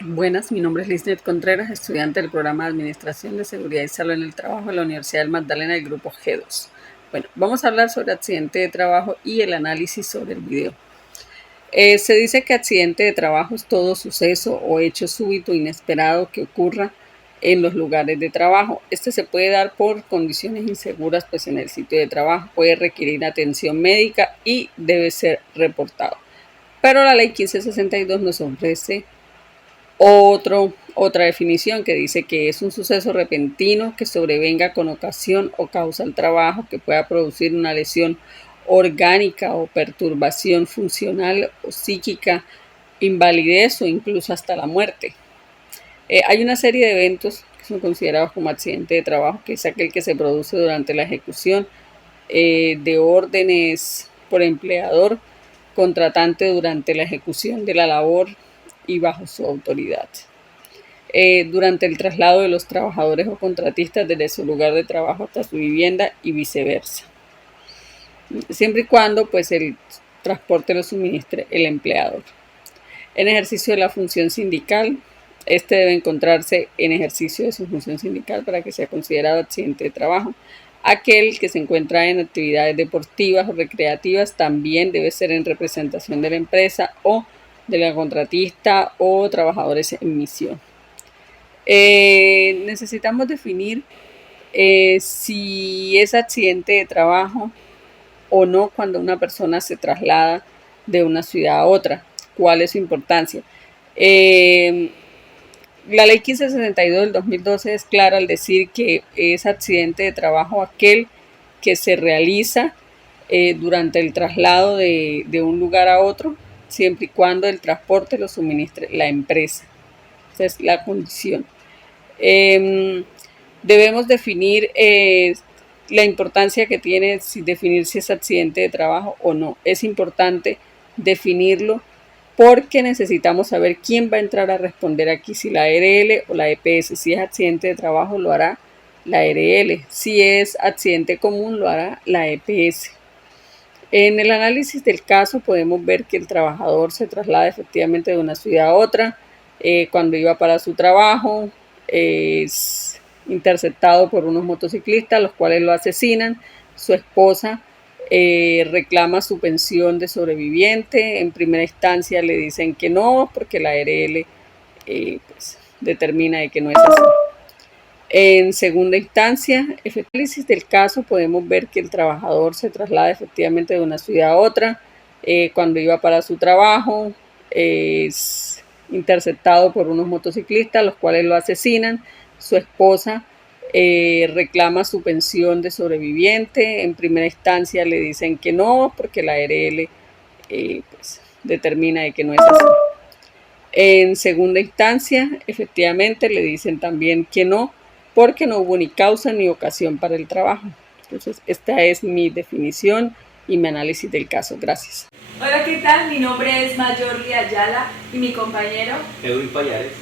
Buenas, mi nombre es Lisnet Contreras, estudiante del programa de Administración de Seguridad y Salud en el Trabajo de la Universidad del Magdalena del grupo G2. Bueno, vamos a hablar sobre accidente de trabajo y el análisis sobre el video. Se dice que accidente de trabajo es todo suceso o hecho súbito inesperado que ocurra en los lugares de trabajo. Este se puede dar por condiciones inseguras pues, en el sitio de trabajo, puede requerir atención médica y debe ser reportado. Pero la ley 1562 nos ofrece otra definición que dice que es un suceso repentino que sobrevenga con ocasión o causa al trabajo que pueda producir una lesión orgánica o perturbación funcional o psíquica, invalidez o incluso hasta la muerte. Hay una serie de eventos que son considerados como accidente de trabajo, que es aquel que se produce durante la ejecución de órdenes por empleador, contratante durante la ejecución de la labor y bajo su autoridad. Durante el traslado de los trabajadores o contratistas desde su lugar de trabajo hasta su vivienda y viceversa, siempre y cuando pues el transporte lo suministre el empleador. En ejercicio de la función sindical, este debe encontrarse en ejercicio de su función sindical para que sea considerado accidente de trabajo. Aquel que se encuentra en actividades deportivas o recreativas también debe ser en representación de la empresa o de la contratista o trabajadores en misión. Necesitamos definir si es accidente de trabajo o no cuando una persona se traslada de una ciudad a otra. ¿Cuál es su importancia? La ley 1562 del 2012 es clara al decir que es accidente de trabajo aquel que se realiza durante el traslado de un lugar a otro, siempre y cuando el transporte lo suministre la empresa. Esa es la condición. Debemos definir la importancia que tiene definir si es accidente de trabajo o no. Es importante definirlo porque necesitamos saber quién va a entrar a responder aquí, si la ARL o la EPS. Si es accidente de trabajo lo hará la ARL, si es accidente común lo hará la EPS. En el análisis del caso podemos ver que el trabajador se traslada efectivamente de una ciudad a otra, cuando iba para su trabajo, es interceptado por unos motociclistas, los cuales lo asesinan. Su esposa reclama su pensión de sobreviviente. En primera instancia le dicen que no, porque la ARL pues, determina de que no es así. En segunda instancia, el análisis del caso podemos ver que el trabajador se traslada efectivamente de una ciudad a otra, cuando iba para su trabajo, es interceptado por unos motociclistas, los cuales lo asesinan. Su esposa reclama su pensión de sobreviviente. En primera instancia le dicen que no, porque la ARL pues, determina de que no es así. En segunda instancia, efectivamente, le dicen también que no, porque no hubo ni causa ni ocasión para el trabajo. Entonces, esta es mi definición y mi análisis del caso. Gracias. Hola, ¿qué tal? Mi nombre es Mayorly Ayala y mi compañero Edwin Payares.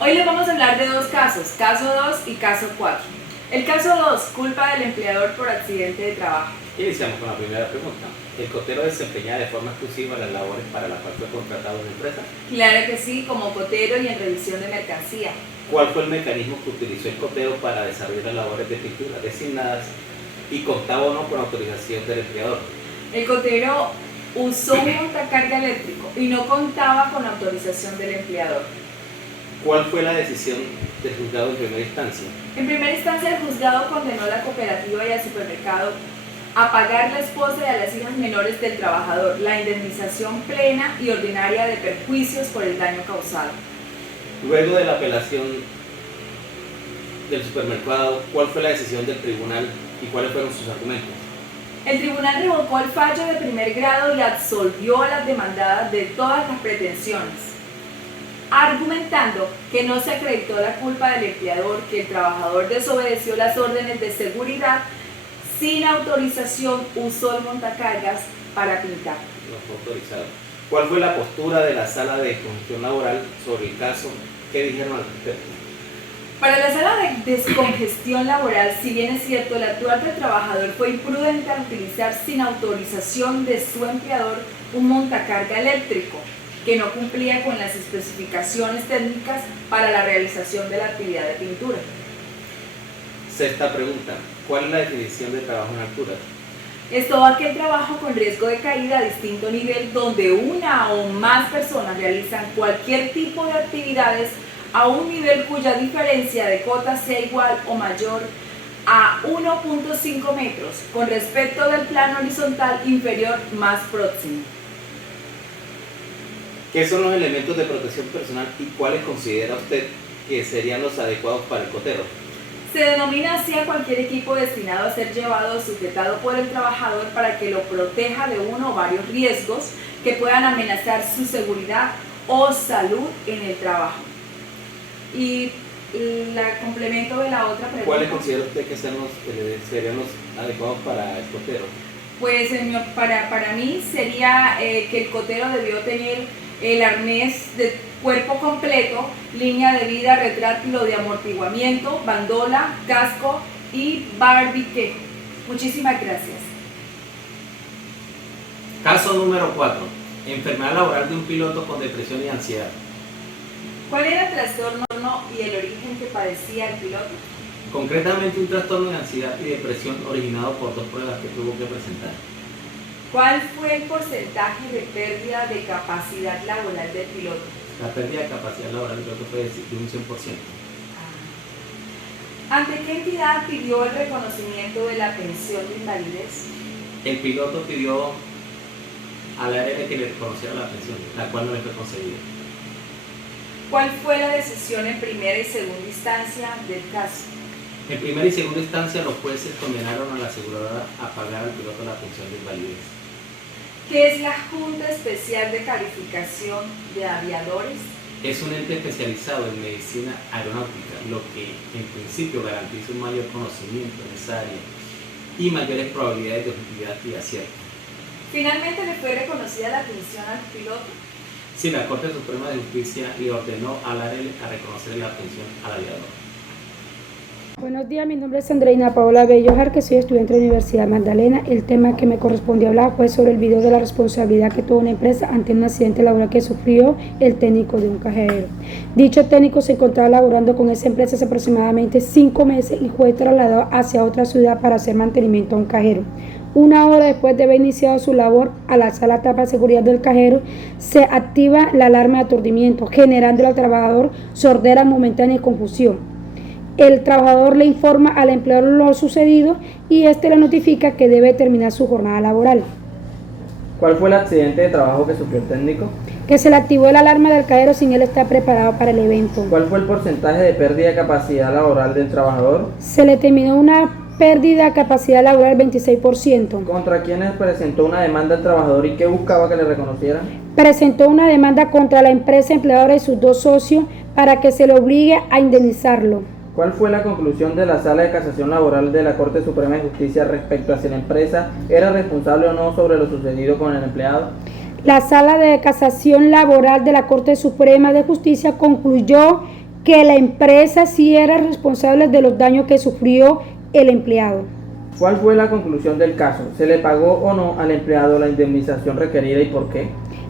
Hoy les vamos a hablar de dos casos, caso 2 y caso 4. El caso 2, culpa del empleador por accidente de trabajo. Iniciamos con la primera pregunta. ¿El cotero desempeña de forma exclusiva las labores para las cuales fue contratado en la empresa? Claro que sí, como cotero y en revisión de mercancía. ¿Cuál fue el mecanismo que utilizó el cotero para desarrollar las labores de pintura designadas y contaba o no con autorización del empleador? El cotero usó un montacarga eléctrico y no contaba con autorización del empleador. ¿Cuál fue la decisión del juzgado en primera instancia? En primera instancia, el juzgado condenó a la cooperativa y al supermercado a pagar a la esposa y a las hijas menores del trabajador la indemnización plena y ordinaria de perjuicios por el daño causado. Luego de la apelación del supermercado, ¿cuál fue la decisión del tribunal y cuáles fueron sus argumentos? El tribunal revocó el fallo de primer grado y absolvió a las demandadas de todas las pretensiones, argumentando que no se acreditó la culpa del empleador, que el trabajador desobedeció las órdenes de seguridad, sin autorización usó el montacargas para pintar. No fue autorizado. ¿Cuál fue la postura de la sala de congestión laboral sobre el caso? ¿Qué dijeron al respecto? Para la sala de descongestión laboral, si bien es cierto, el actuar del trabajador fue imprudente al utilizar sin autorización de su empleador un montacarga eléctrico. que no cumplía con las especificaciones técnicas para la realización de la actividad de pintura. Sexta pregunta. ¿Cuál es la definición de trabajo en altura? Es todo aquel trabajo con riesgo de caída a distinto nivel donde una o más personas realizan cualquier tipo de actividades a un nivel cuya diferencia de cota sea igual o mayor a 1.5 metros con respecto del plano horizontal inferior más próximo. ¿Qué son los elementos de protección personal y cuáles considera usted que serían los adecuados para el cotero? Se denomina así a cualquier equipo destinado a ser llevado o sujetado por el trabajador para que lo proteja de uno o varios riesgos que puedan amenazar su seguridad o salud en el trabajo. Y la complemento de la otra pregunta. ¿Cuáles considera usted que serían los adecuados para el cotero? Pues para mí sería que el cotero debió tener el arnés de cuerpo completo, línea de vida, retráctil de amortiguamiento, bandola, casco y barbique. Muchísimas gracias. Caso número 4. Enfermedad laboral de un piloto con depresión y ansiedad. ¿Cuál era el trastorno y el origen que padecía el piloto? Concretamente un trastorno de ansiedad y depresión originado por 2 pruebas que tuvo que presentar. ¿Cuál fue el porcentaje de pérdida de capacidad laboral del piloto? La pérdida de capacidad laboral del piloto fue de un 100%. ¿Ante qué entidad pidió el reconocimiento de la pensión de invalidez? El piloto pidió a la ARL que le reconociera la pensión, la cual no le fue concedida. ¿Cuál fue la decisión en primera y segunda instancia del caso? En primera y segunda instancia, los jueces condenaron a la aseguradora a pagar al piloto la pensión de invalidez. ¿Qué es la Junta Especial de Calificación de Aviadores? Es un ente especializado en medicina aeronáutica, lo que en principio garantiza un mayor conocimiento en esa área y mayores probabilidades de objetividad y acierto. ¿Finalmente le fue reconocida la pensión al piloto? Sí, la Corte Suprema de Justicia le ordenó al ARL a reconocer la pensión al aviador. Buenos días, mi nombre es Andreina Paola Bellojar, que soy estudiante de la Universidad Magdalena. El tema que me correspondió hablar fue sobre el video de la responsabilidad que tuvo una empresa ante un accidente laboral que sufrió el técnico de un cajero. Dicho técnico se encontraba laborando con esa empresa hace aproximadamente 5 meses y fue trasladado hacia otra ciudad para hacer mantenimiento a un cajero. 1 hora después de haber iniciado su labor, al alzar la tapa de seguridad del cajero, se activa la alarma de aturdimiento, generando al trabajador sordera momentánea y confusión. El trabajador le informa al empleador lo sucedido y este le notifica que debe terminar su jornada laboral. ¿Cuál fue el accidente de trabajo que sufrió el técnico? Que se le activó la alarma del cajero sin él estar preparado para el evento. ¿Cuál fue el porcentaje de pérdida de capacidad laboral del trabajador? Se le terminó una pérdida de capacidad laboral 26%. ¿Contra quiénes presentó una demanda al trabajador y qué buscaba que le reconocieran? Presentó una demanda contra la empresa empleadora y sus 2 socios para que se le obligue a indemnizarlo. ¿Cuál fue la conclusión de la Sala de Casación Laboral de la Corte Suprema de Justicia respecto a si la empresa era responsable o no sobre lo sucedido con el empleado? La Sala de Casación Laboral de la Corte Suprema de Justicia concluyó que la empresa sí era responsable de los daños que sufrió el empleado. ¿Cuál fue la conclusión del caso? ¿Se le pagó o no al empleado la indemnización requerida y por qué?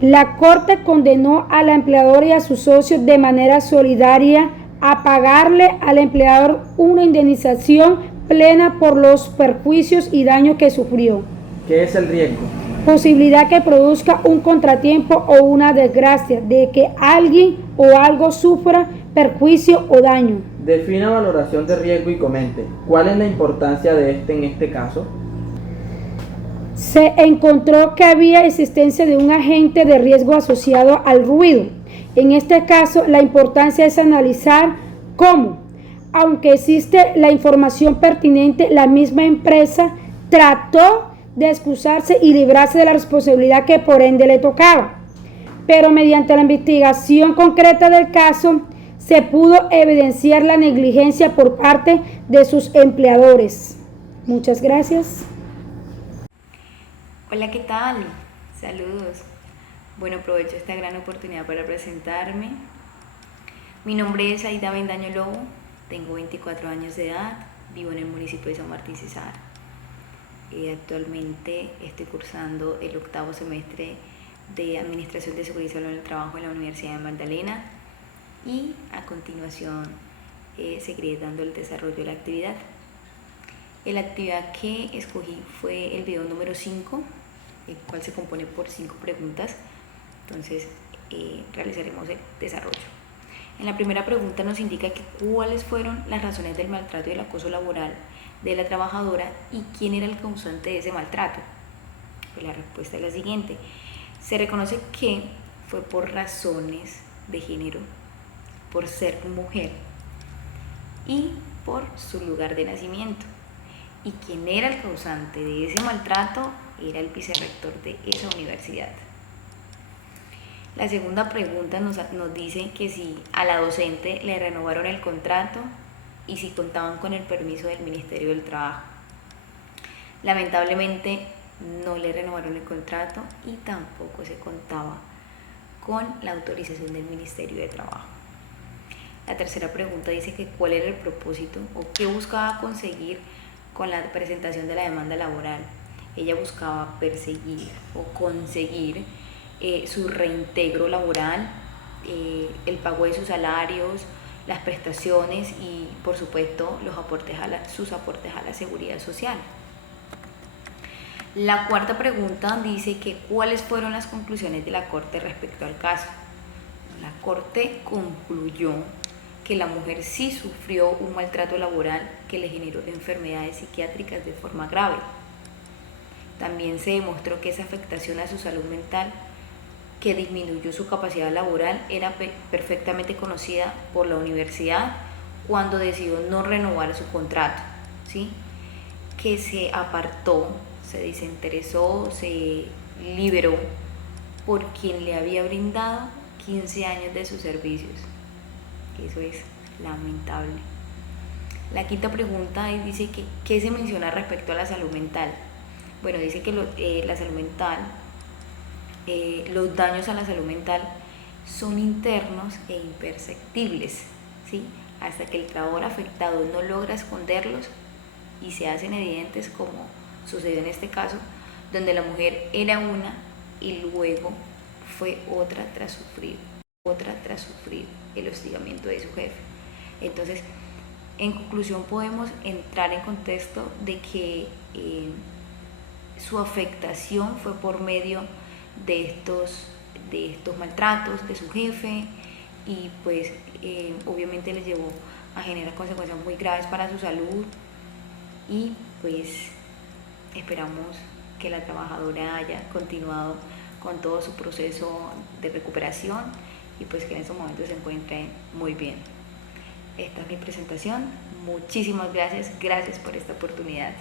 La Corte condenó al empleador y a sus socios de manera solidaria a pagarle al empleador una indemnización plena por los perjuicios y daños que sufrió. ¿Qué es el riesgo? Posibilidad que produzca un contratiempo o una desgracia de que alguien o algo sufra perjuicio o daño. Defina valoración de riesgo y comente. ¿Cuál es la importancia de en este caso? Se encontró que había existencia de un agente de riesgo asociado al ruido. En este caso, la importancia es analizar cómo, aunque existe la información pertinente, la misma empresa trató de excusarse y librarse de la responsabilidad que por ende le tocaba. Pero mediante la investigación concreta del caso, se pudo evidenciar la negligencia por parte de sus empleadores. Muchas gracias. Hola, ¿qué tal? Saludos. Bueno, aprovecho esta gran oportunidad para presentarme. Mi nombre es Aida Bendaño Lobo, tengo 24 años de edad, vivo en el municipio de San Martín Cesar. Actualmente estoy cursando el 8º semestre de Administración de Seguridad y Salud en el Trabajo en la Universidad de Magdalena, y a continuación seguiré dando el desarrollo de la actividad. La actividad que escogí fue el video número 5, el cual se compone por 5 preguntas. Entonces realizaremos el desarrollo. En la primera pregunta nos indica que cuáles fueron las razones del maltrato y el acoso laboral de la trabajadora y quién era el causante de ese maltrato. Pues la respuesta es la siguiente: se reconoce que fue por razones de género, por ser mujer y por su lugar de nacimiento. Y quien era el causante de ese maltrato era el vicerrector de esa universidad. La segunda pregunta nos dice que si a la docente le renovaron el contrato y si contaban con el permiso del Ministerio del Trabajo. Lamentablemente no le renovaron el contrato y tampoco se contaba con la autorización del Ministerio de Trabajo. La tercera pregunta dice que cuál era el propósito o qué buscaba conseguir con la presentación de la demanda laboral. Ella buscaba perseguir o conseguir su reintegro laboral, el pago de sus salarios, las prestaciones y por supuesto sus aportes a la seguridad social. La cuarta pregunta dice que cuáles fueron las conclusiones de la Corte respecto al caso. La Corte concluyó que la mujer sí sufrió un maltrato laboral que le generó enfermedades psiquiátricas de forma grave. También se demostró que esa afectación a su salud mental, que disminuyó su capacidad laboral, era perfectamente conocida por la universidad cuando decidió no renovar su contrato, ¿sí? Que se apartó, se desinteresó, se liberó por quien le había brindado 15 años de sus servicios. Eso es lamentable. La quinta pregunta dice que ¿qué se menciona respecto a la salud mental? Bueno, dice que la salud mental, los daños a la salud mental son internos e imperceptibles, ¿sí? Hasta que el trabajador afectado no logra esconderlos y se hacen evidentes, como sucedió en este caso, donde la mujer era una y luego fue otra tras sufrir el hostigamiento de su jefe. Entonces, en conclusión, podemos entrar en contexto de que su afectación fue por medio de estos maltratos de su jefe, y pues obviamente les llevó a generar consecuencias muy graves para su salud, y pues esperamos que la trabajadora haya continuado con todo su proceso de recuperación y pues que en estos momentos se encuentre muy bien. Esta es mi presentación. Muchísimas gracias por esta oportunidad.